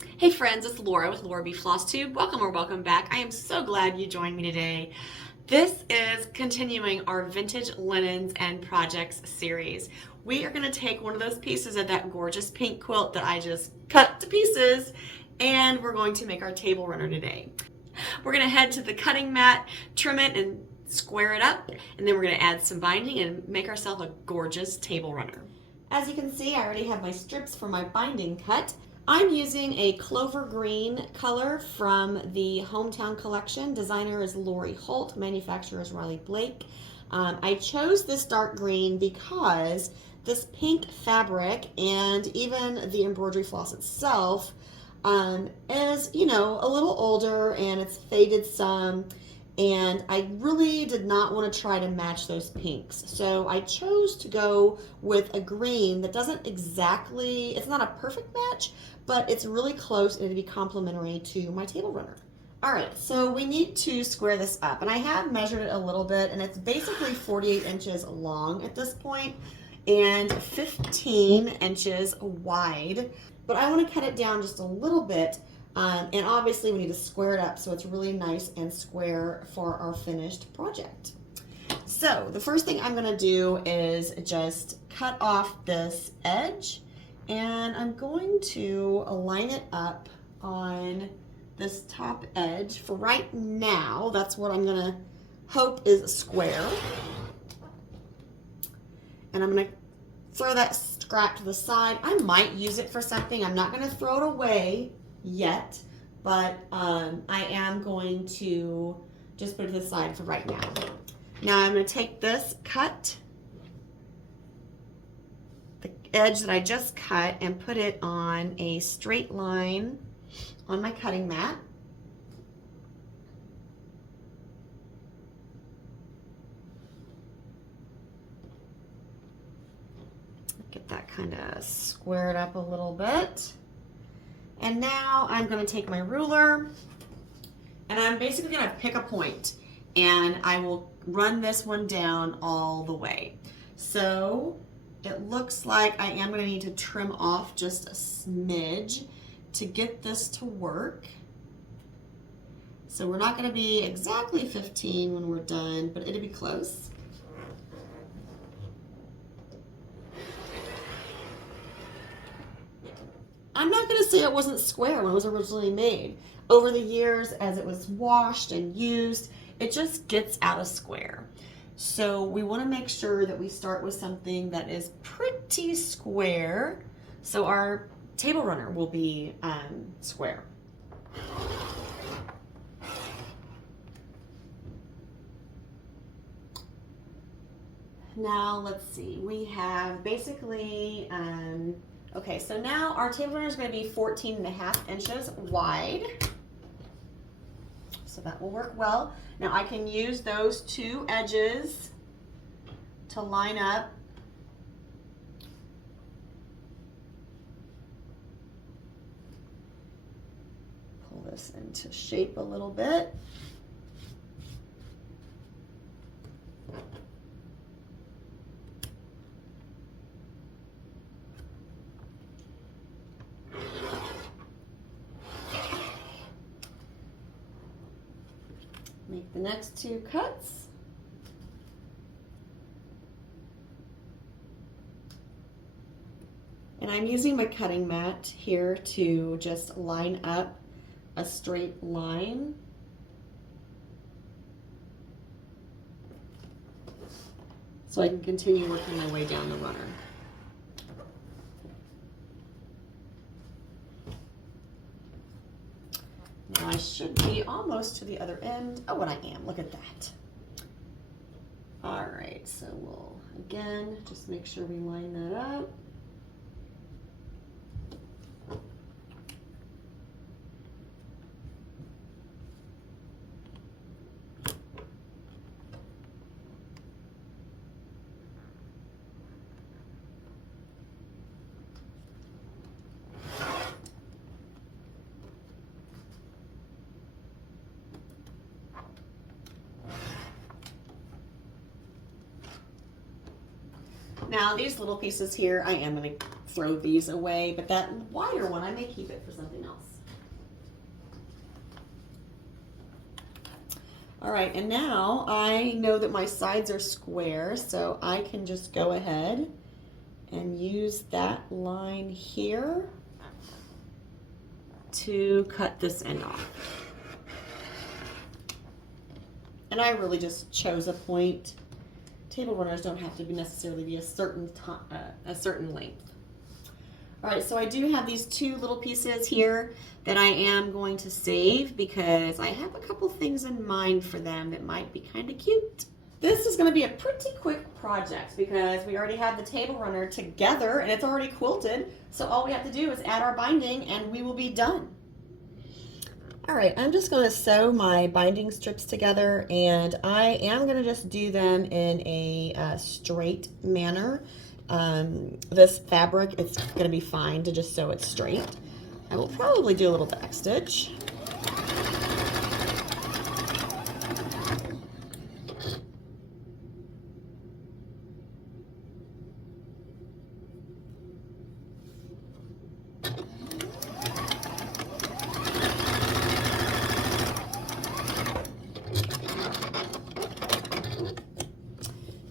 Hey friends, it's Laura with Laura B Floss Tube. Welcome or welcome back. I am so glad you joined me today. This is continuing our vintage linens and projects series. We are going to take one of those pieces of that gorgeous pink quilt that I just cut to pieces, and we're going to make our table runner today. We're going to head to the cutting mat, trim it and square it up, and then we're going to add some binding and make ourselves a gorgeous table runner. As you can see, I already have my strips for my binding cut. I'm using a clover green color from the Hometown collection. Designer is Lori Holt, manufacturer is Riley Blake. I chose this dark green because this pink fabric and even the embroidery floss itself is, a little older and it's faded some. And I really did not want to try to match those pinks. So I chose to go with a green that doesn't exactly, it's not a perfect match, but it's really close and it'd be complementary to my table runner. All right, so we need to square this up, and I have measured it a little bit, and it's basically 48 inches long at this point and 15 inches wide, but I want to cut it down just a little bit. And obviously we need to square it up so it's really nice and square for our finished project. So the first thing I'm going to do is just cut off this edge, and I'm going to align it up on this top edge. For right now, that's what I'm going to hope is square. And I'm going to throw that scrap to the side. I might use it for something. I'm not going to throw it away yet, but I am going to just put it to the side for right now. Now I'm going to take this cut, the edge that I just cut, and put it on a straight line on my cutting mat. Get that kind of squared up a little bit. And now I'm going to take my ruler, and I'm basically going to pick a point, and I will run this one down all the way. So it looks like I am going to need to trim off just a smidge to get this to work. So we're not going to be exactly 15 when we're done, but it'll be close. I'm not going to say it wasn't square when it was originally made. Over the years, as it was washed and used, it just gets out of square. So we want to make sure that we start with something that is pretty square, so our table runner will be square. Now let's see, we have basically okay, so now our table runner is going to be 14.5 inches wide. So that will work well. Now I can use those two edges to line up. Pull this into shape a little bit. Make the next two cuts. And I'm using my cutting mat here to just line up a straight line. So I can continue working my way down the runner. Now I should be almost to the other end. Oh, and I am. Look at that. All right, so we'll, again, just make sure we line that up. Now these little pieces here, I am going to throw these away, but that wider one, I may keep it for something else. All right, and now I know that my sides are square, so I can just go ahead and use that line here to cut this end off. And I really just chose a point. Table runners don't have to necessarily be a certain length. All right, so I do have these two little pieces here that I am going to save because I have a couple things in mind for them that might be kind of cute. This is going to be a pretty quick project because we already have the table runner together and it's already quilted. So all we have to do is add our binding and we will be done. All right, I'm just going to sew my binding strips together, and I am going to just do them in a straight manner. This fabric, it's going to be fine to just sew it straight. I will probably do a little back stitch.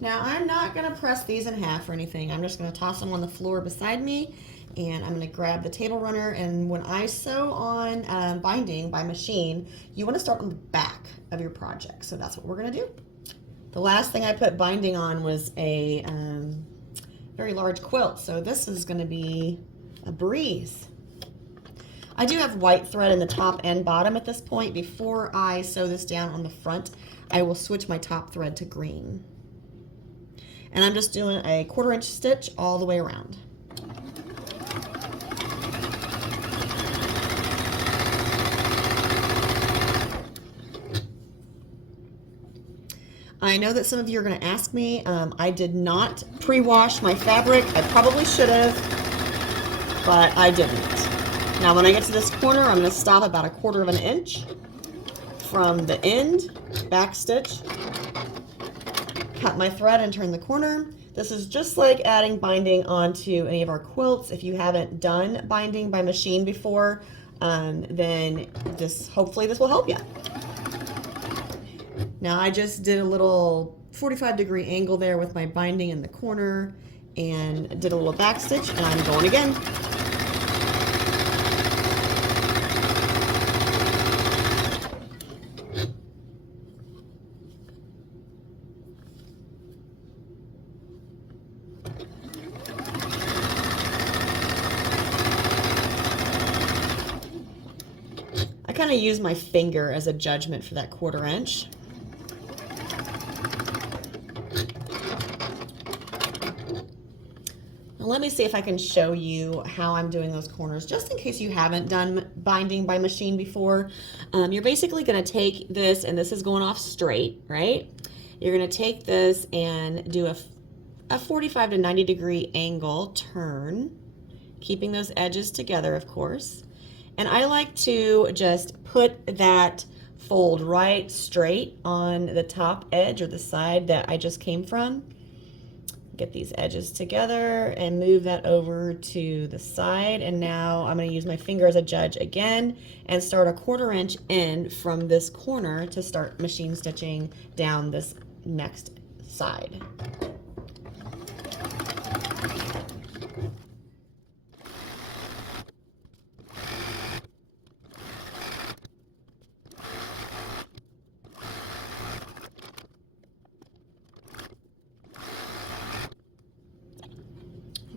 Now I'm not going to press these in half or anything. I'm just going to toss them on the floor beside me, and I'm going to grab the table runner. And when I sew on binding by machine, you want to start on the back of your project. So that's what we're going to do. The last thing I put binding on was a very large quilt. So this is going to be a breeze. I do have white thread in the top and bottom at this point. Before I sew this down on the front, I will switch my top thread to green. And I'm just doing a 1/4 inch stitch all the way around. I know that some of you are going to ask me, I did not pre-wash my fabric. I probably should have, but I didn't. Now when I get to this corner, I'm going to stop about 1/4 inch from the end, back stitch, cut my thread and turn the corner. This is just like adding binding onto any of our quilts. If you haven't done binding by machine before, then hopefully this will help you. Now I just did a little 45-degree angle there with my binding in the corner and did a little back stitch, and I'm going again. I kind of use my finger as a judgment for that 1/4 inch. Now let me see if I can show you how I'm doing those corners, just in case you haven't done binding by machine before. You're basically going to take this, and this is going off straight, right? You're going to take this and do a 45 to 90 degree angle turn, keeping those edges together, of course. And I like to just put that fold right straight on the top edge or the side that I just came from. Get these edges together and move that over to the side. And now I'm going to use my finger as a judge again and start 1/4 inch in from this corner to start machine stitching down this next side.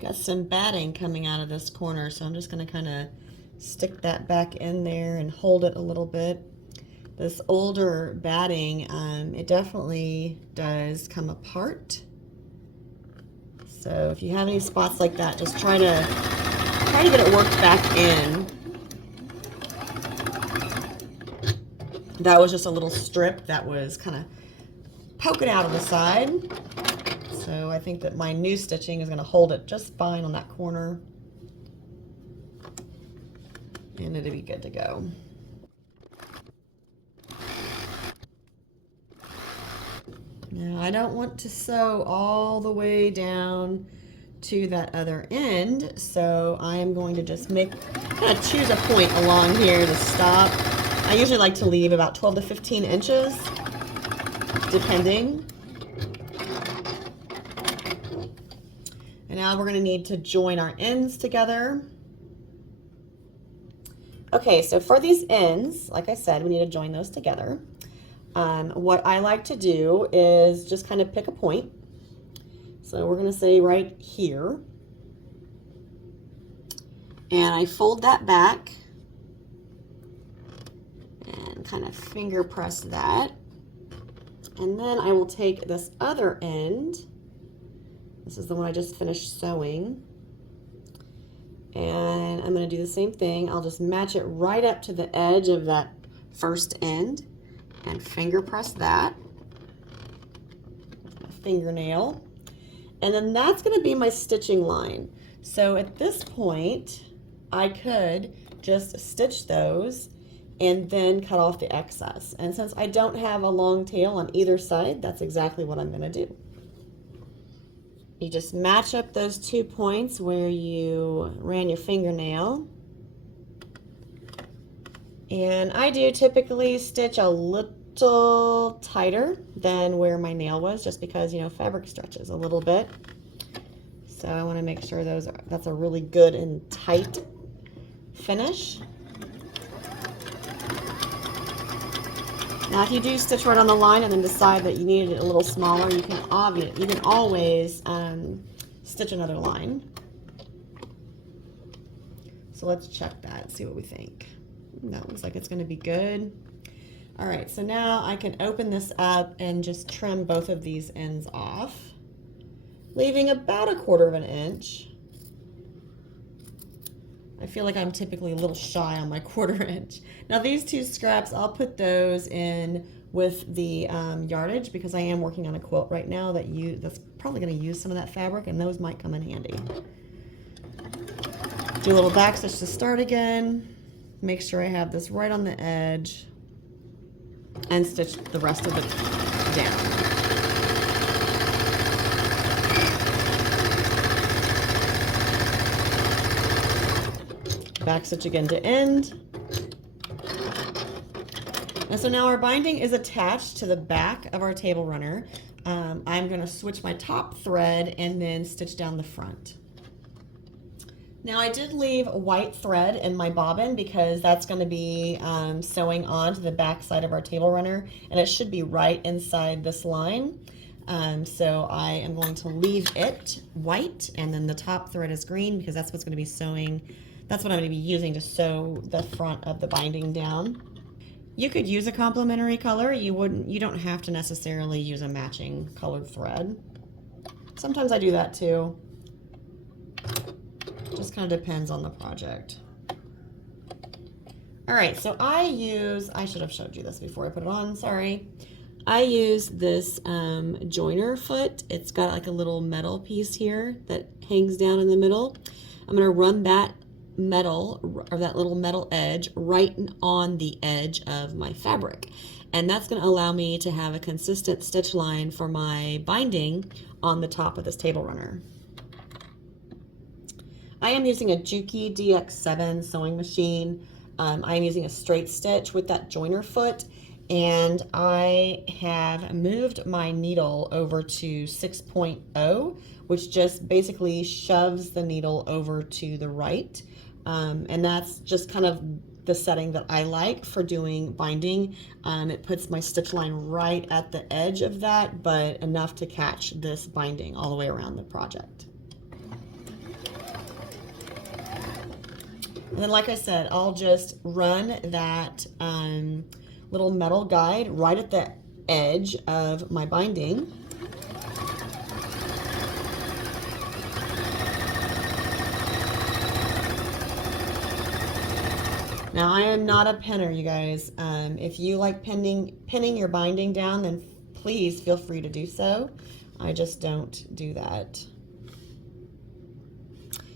Got some batting coming out of this corner, so I'm just going to kind of stick that back in there and hold it a little bit. This older batting, it definitely does come apart. So if you have any spots like that, just try to get it worked back in. That was just a little strip that was kind of poking out of the side. So I think that my new stitching is going to hold it just fine on that corner, and it'll be good to go. Now I don't want to sew all the way down to that other end. So I am going to just kind of choose a point along here to stop. I usually like to leave about 12 to 15 inches, depending. And now we're going to need to join our ends together. Okay, so for these ends, like I said, we need to join those together. What I like to do is just kind of pick a point. So we're going to say right here. And I fold that back and kind of finger press that. And then I will take this other end. This is the one I just finished sewing. And I'm going to do the same thing. I'll just match it right up to the edge of that first end and finger press that. A fingernail. And then that's going to be my stitching line. So at this point, I could just stitch those and then cut off the excess. And since I don't have a long tail on either side, that's exactly what I'm going to do. You just match up those 2 points where you ran your fingernail. And I do typically stitch a little tighter than where my nail was, just because, you know, fabric stretches a little bit. So I want to make sure that's a really good and tight finish. Now, if you do stitch right on the line and then decide that you need it a little smaller, you can always stitch another line. So let's check that, see what we think. That looks like it's going to be good. All right, so now I can open this up and just trim both of these ends off, leaving about 1/4 inch. I feel like I'm typically a little shy on my 1/4 inch. Now these 2 scraps, I'll put those in with the yardage, because I am working on a quilt right now that's probably going to use some of that fabric, and those might come in handy. Do a little back stitch to start again. Make sure I have this right on the edge, and stitch the rest of it down. Back stitch again to end. And so now our binding is attached to the back of our table runner. I'm going to switch my top thread and then stitch down the front. Now I did leave white thread in my bobbin because that's going to be sewing onto the back side of our table runner, and it should be right inside this line. So I am going to leave it white, and then the top thread is green, because that's what's going to be sewing. That's what I'm going to be using to sew the front of the binding down. You could use a complementary color. You don't have to necessarily use a matching colored thread. Sometimes I do that too. Just kind of depends on the project. All right, so I should have showed you this before I put it on, sorry. I use this joiner foot. It's got like a little metal piece here that hangs down in the middle. I'm going to run that that little metal edge right on the edge of my fabric, and that's going to allow me to have a consistent stitch line for my binding on the top of this table runner. I am using a Juki DX7 sewing machine. I am using a straight stitch with that joiner foot, and I have moved my needle over to 6.0, which just basically shoves the needle over to the right. And that's just kind of the setting that I like for doing binding. It puts my stitch line right at the edge of that, but enough to catch this binding all the way around the project. And then, like I said, I'll just run that little metal guide right at the edge of my binding. Now, I am not a pinner, you guys. If you like pinning your binding down, then please feel free to do so. I just don't do that.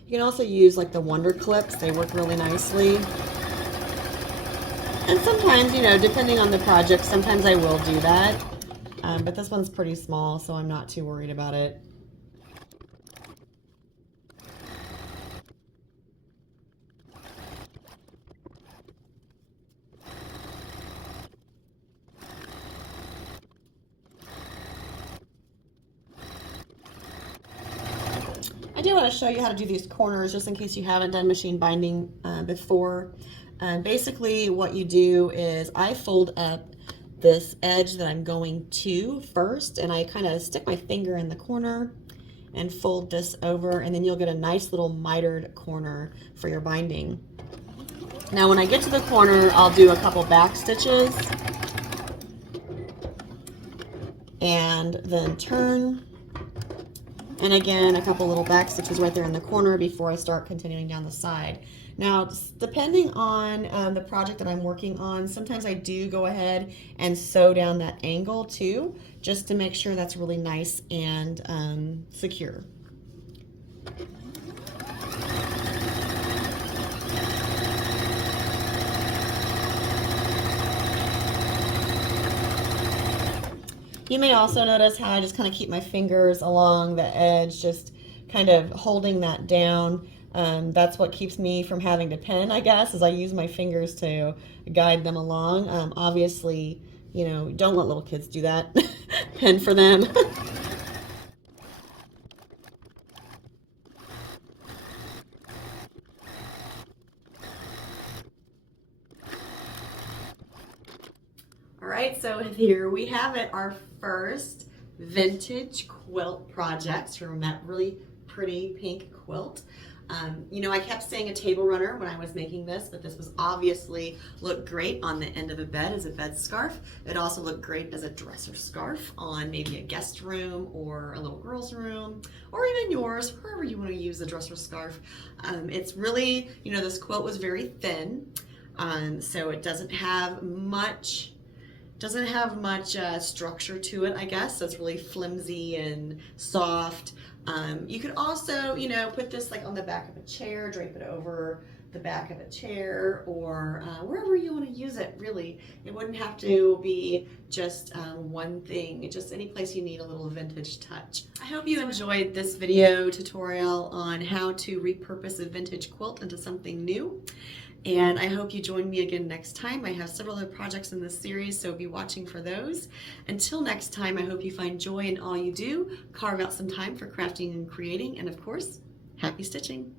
You can also use like the Wonder Clips. They work really nicely. And sometimes, you know, depending on the project, sometimes I will do that. But this one's pretty small, so I'm not too worried about it. want to show you how to do these corners just in case you haven't done machine binding before. Basically what you do is I fold up this edge that I'm going to first, and I kind of stick my finger in the corner and fold this over, and then you'll get a nice little mitered corner for your binding. Now when I get to the corner, I'll do a couple back stitches and then turn, and again a couple little back stitches right there in the corner before I start continuing down the side. Now, depending on the project that I'm working on, sometimes I do go ahead and sew down that angle too, just to make sure that's really nice and secure. You may also notice how I just kind of keep my fingers along the edge, just kind of holding that down. That's what keeps me from having to pin, I guess, is I use my fingers to guide them along. Obviously, you know, don't let little kids do that. Pin for them. All right, so here we have it, our first vintage quilt project from that really pretty pink quilt. You know, I kept saying a table runner when I was making this, but this was obviously looked great on the end of a bed as a bed scarf. It also looked great as a dresser scarf on maybe a guest room or a little girl's room, or even yours, wherever you want to use the dresser scarf. It's really, you know, this quilt was very thin, so it doesn't have much structure to it, I guess. So it's really flimsy and soft. You could also, you know, put this like on the back of a chair, drape it over the back of a chair, or wherever you want to use it, really. It wouldn't have to be just one thing, just any place you need a little vintage touch. I hope you enjoyed this video tutorial on how to repurpose a vintage quilt into something new. And I hope you join me again next time. I have several other projects in this series, so be watching for those. Until next time, I hope you find joy in all you do, carve out some time for crafting and creating, and of course, happy stitching.